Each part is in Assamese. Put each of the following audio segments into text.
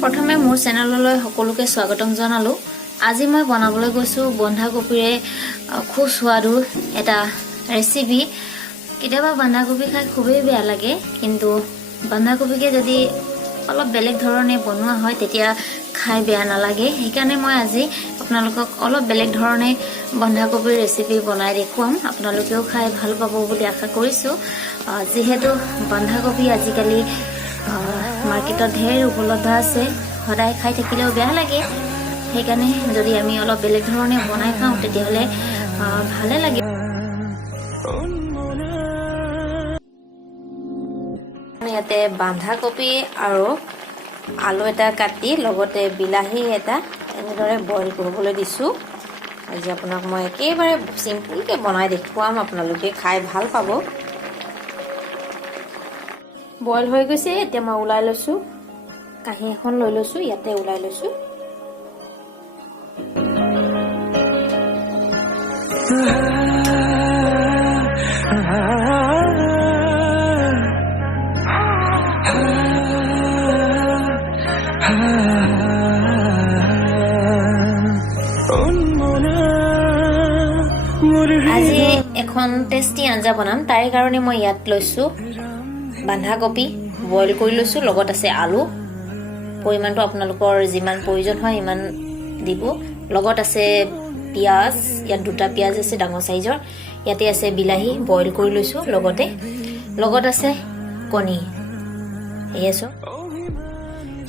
প্ৰথমে মোৰ চেনেললৈ সকলোকে স্বাগতম জনালো। আজি মই বনাবলৈ গৈছো বন্ধাকবিৰে খুব স্বাদু এটা ৰেচিপি। কেতিয়াবা বন্ধাকবি খাই খুবেই বেয়া লাগে, কিন্তু বন্ধাকবিকে যদি অলপ বেলেগ ধৰণে বনোৱা হয় তেতিয়া খাই বেয়া নালাগে। সেইকাৰণে মই আজি আপোনালোকক অলপ বেলেগ ধৰণে বন্ধাকবিৰ ৰেচিপি বনাই দেখুৱাম। আপোনালোকেও খাই ভাল পাব বুলি আশা কৰিছো। যিহেতু বন্ধাকবি আজিকালি মাৰ্কেটত ঢেৰ উপলব্ধ আছে, সদায় খাই থাকিলেও বেয়া লাগে। সেইকাৰণে যদি আমি অলপ বেলেগ ধৰণে বনাই খাওঁ তেতিয়াহ'লে ভালে লাগে। ইয়াতে বন্ধাকবি আৰু আলু এটা কাটি লগতে বিলাহী এটা এনেদৰে বইল কৰিবলৈ দিছো। আজি আপোনাক মই একেবাৰে চিম্পুলকে বনাই দেখুৱাম, আপোনালোকে খাই ভাল পাব। বইল হৈ গৈছে, এতিয়া মই ওলাই লৈছো। কাঁহী এখন লৈ লৈছো, ইয়াতে ওলাই লৈছো। আজি এখন টেষ্টি আঞ্জা বনাম, তাৰে কাৰণে মই ইয়াত লৈছো বন্ধাকবি বইল কৰি লৈছো, লগত আছে আলু। পৰিমাণটো আপোনালোকৰ যিমান প্ৰয়োজন হয় সিমান দিব। লগত আছে পিঁয়াজ, ইয়াত দুটা পিঁয়াজ আছে ডাঙৰ চাইজৰ। ইয়াতে আছে বিলাহী বইল কৰি লৈছো, লগত আছে কণী। এয়া চব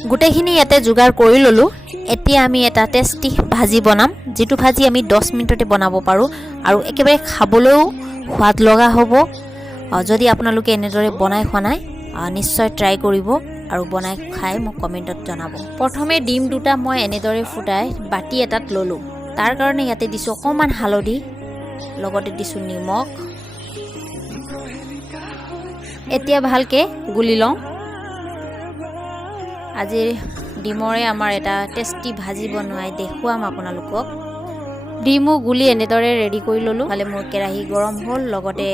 গোটেইখিনি ইয়াতে যোগাৰ কৰি ললো। এতিয়া আমি এটা টেষ্টি ভাজি বনাম, যিটো ভাজি আমি 10 মিনিটতে বনাব পাৰোঁ আৰু একেবাৰে খাবলৈও সোৱাদ লগা হ'ব। যদি আপোনালোকে এনেদৰে বনাই খোৱা নাই নিশ্চয় ট্ৰাই কৰিব আৰু বনাই খাই মোক কমেণ্টত জনাব। প্ৰথমে ডিম দুটা মই এনেদৰে ফুটাই বাতি এটাত ল'লোঁ। তাৰ কাৰণে ইয়াতে দিছোঁ অকণমান হালধি, লগতে দিছোঁ নিমখ। এতিয়া ভালকৈ গুলি লওঁ। আজিৰ ডিমৰে আমাৰ এটা টেষ্টি ভাজি বনাই দেখুৱাম আপোনালোকক। ডিমো গুলি এনেদৰে ৰেডি কৰি ল'লোঁ। ফালে মোৰ কেৰাহী গৰম হ'ল, লগতে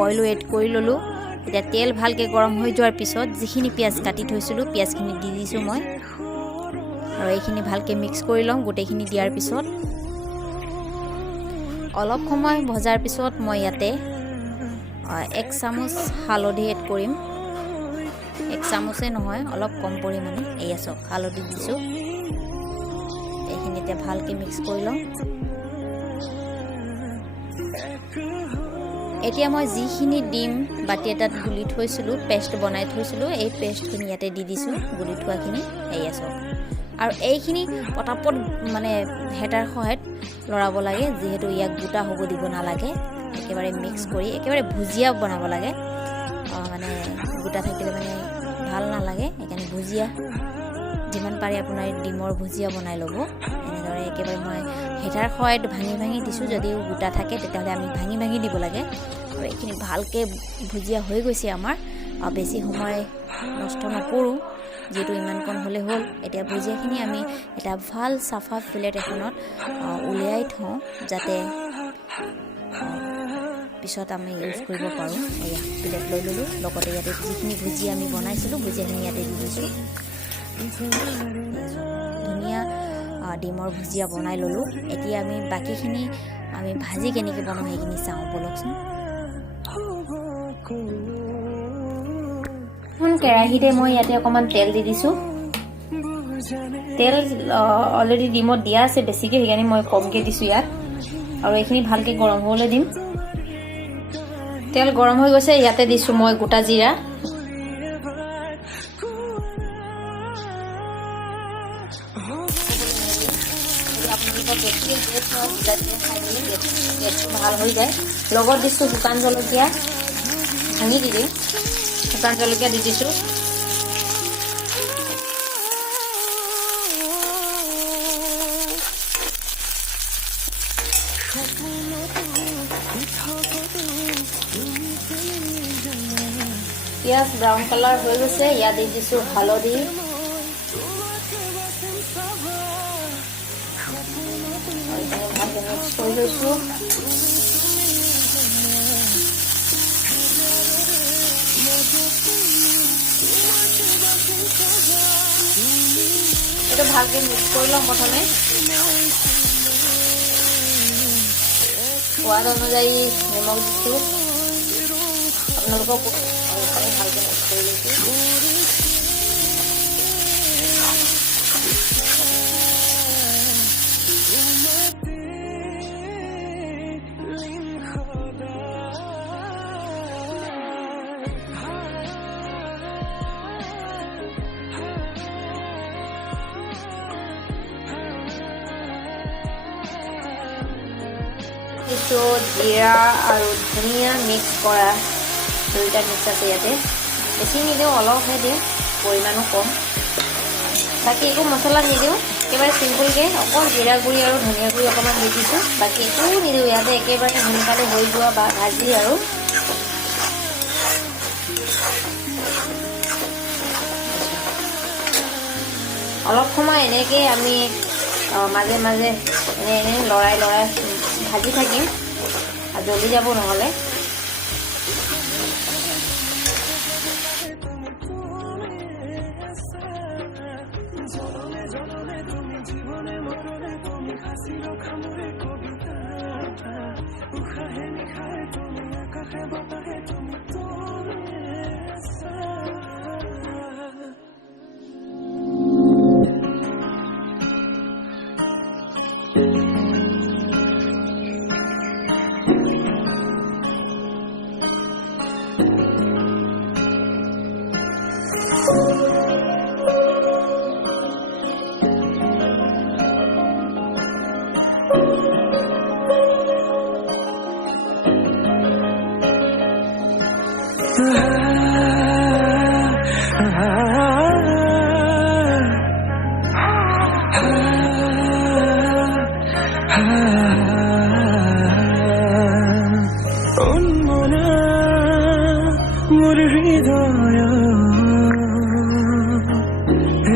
অইলো এড কৰি ল'লোঁ। এতিয়া তেল ভালকৈ গৰম হৈ যোৱাৰ পিছত যিখিনি পিঁয়াজ কাটি থৈছিলোঁ পিঁয়াজখিনি দি দিছোঁ মই, আৰু এইখিনি ভালকৈ মিক্স কৰি লওঁ। গোটেইখিনি দিয়াৰ পিছত অলপ সময় ভজাৰ পিছত মই ইয়াতে 1 চামুচ হালধি এড কৰিম। 1 চামুচেই নহয়, অলপ কম পৰিমাণে। এয়া চাওক হালধি দিছোঁ। এইখিনি এতিয়া ভালকৈ মিক্স কৰি লওঁ। এতিয়া মই যিখিনি ডিম বাতি এটাত গুলি থৈছিলোঁ, পেষ্ট বনাই থৈছিলোঁ, এই পেষ্টখিনি ইয়াতে দি দিছোঁ, গুলি থোৱাখিনি। এয়া চাওক। আৰু এইখিনি পটাপট মানে হেতাৰ সহায়ত লৰাব লাগে, যিহেতু ইয়াক গোটা হ'ব দিব নালাগে। একেবাৰে মিক্স কৰি একেবাৰে ভুজিয়া বনাব লাগে। মানে গোটা থাকিলে মানে ভাল নালাগে, সেইকাৰণে ভুজিয়া যিমান পাৰে আপোনাৰ ডিমৰ ভুজিয়া বনাই ল'ব। এনেদৰে একেবাৰে মই হেতাৰ সহায়ত ভাঙি ভাঙি দিছোঁ। যদিও গোটা থাকে তেতিয়াহ'লে আমি ভাঙি ভাঙি দিব লাগে। আৰু এইখিনি ভালকৈ ভুজিয়া হৈ গৈছে আমাৰ। বেছি সময় নষ্ট নকৰোঁ, যিহেতু ইমানকণ হ'লে হ'ল। এতিয়া ভুজিয়াখিনি আমি এটা ভাল চাফা প্লেট এখনত উলিয়াই থওঁ, যাতে পিছত আমি ইউজ কৰিব পাৰোঁ। এয়া প্লেট লৈ ল'লোঁ। লগতে ইয়াতে যিখিনি ভুজিয়া আমি বনাইছিলোঁ ভুজিয়াখিনি ইয়াতে দি দিছোঁ। ধুনীয়া ডিমৰ ভুজিয়া বনাই ল'লোঁ। এতিয়া আমি বাকীখিনি আমি ভাজি কেনেকৈ বনাওঁ সেইখিনি চাওঁ বলকচোন। কেৰাহীতে মই ইয়াতে অকণমান তেল দি দিছোঁ। তেল অলৰেডি ডিমত দিয়া আছে বেছিকৈ, সেইকাৰণে মই কমকৈ দিছোঁ ইয়াত। আৰু এইখিনি ভালকৈ গৰম হ'বলৈ দিম। তেল গৰম হৈ গৈছে, ইয়াতে দিছোঁ মই গোটা জিৰা। ভাল হৈ যায়। লগত দিছোঁ শুকান জলকীয়া, ভাঙি দি দিম। শুকান জলকীয়া দি দিছোঁ। পিঁয়াজ ব্ৰাউন কালাৰ হৈ গৈছে, ইয়াত দি দিছোঁ হালধি। ভালকৈ মিক্স কৰি লৈছোঁ। এইটো ভালকৈ মিক্স কৰি ল'ম প্ৰথমে সোৱাদ অনুযায়ী নিমখ দিছোঁ আপোনালোকক ভালকৈ মিক্স কৰি লৈছোঁ জিৰা আৰু ধনিয়া মিক্স কৰা দুইটা মিক্স আছে ইয়াতে বেছি নিদিওঁ অলপহে দিওঁ পৰিমাণো কম বাকী একো মছলা নিদিওঁ একেবাৰে চিম্পুলকৈ অকল জিৰা গুড়ি আৰু ধনিয়া গুড়ি অকণমান দি দিছোঁ বাকী একো নিদিওঁ ইয়াতে একেবাৰে সোনকালে হৈ যোৱা বা ভাজি আৰু অলপ সময় এনেকৈ আমি মাজে মাজে এনে লৰাই ভাজি থাকিম আৰু জ্বলি যাব নহ'লে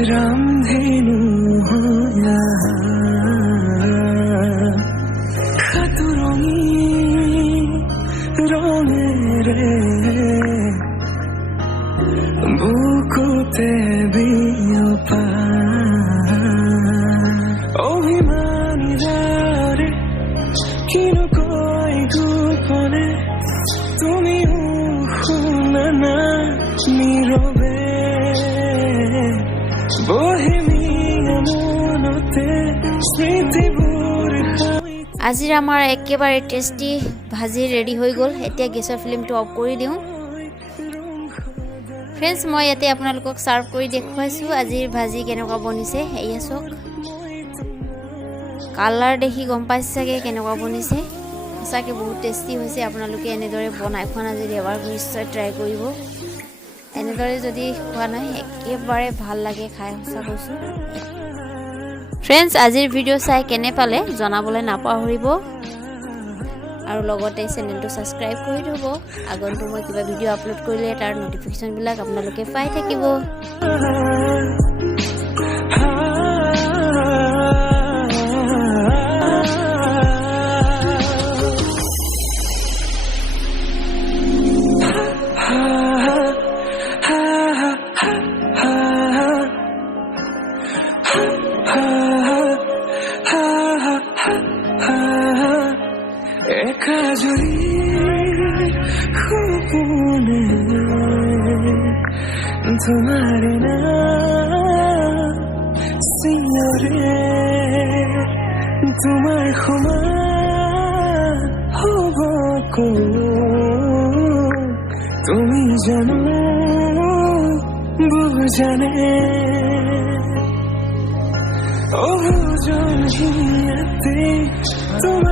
रामधेनु होया खतुरंगी रंगेरे बुकुते बियोपा अभिमानी रे किनु कोई गोपने तुमी हुनाना नीरवे আজিৰ আমাৰ একেবাৰে টেষ্টি ভাজি ৰেডি হৈ গ'ল এতিয়া গেছৰ ফ্লেমটো অফ কৰি দিওঁ ফ্ৰেণ্ডছ মই ইয়াতে আপোনালোকক সাৰ্ভ কৰি দেখুৱাইছোঁ আজিৰ ভাজি কেনেকুৱা বনিছে এয়া চাওক কালাৰ দেখি গম পাইছে চাগে কেনেকুৱা বনিছে সঁচাকৈ বহুত টেষ্টি হৈছে আপোনালোকে এনেদৰে বনাই খোৱা নাই যদি এবাৰ নিশ্চয় ট্ৰাই কৰিব এনেদৰে যদি খোৱা নাই একেবাৰে ভাল লাগে খাই সঁচা কৈছোঁ ফ্ৰেণ্ডছ আজিৰ ভিডিঅ' চাই কেনে পালে জনাবলৈ নাপাহৰিব আৰু লগতে চেনেলটো ছাবস্ক্ৰাইব কৰি থ'ব আগন্তুক মই কিবা ভিডিঅ' আপলোড কৰিলে তাৰ নটিফিকেশ্যনবিলাক আপোনালোকে পাই থাকিব तुम्हारे नाम सिंगरे तुम्हार खुमा होबको तुमी जानो बुझाने ओ जानहियाते तुम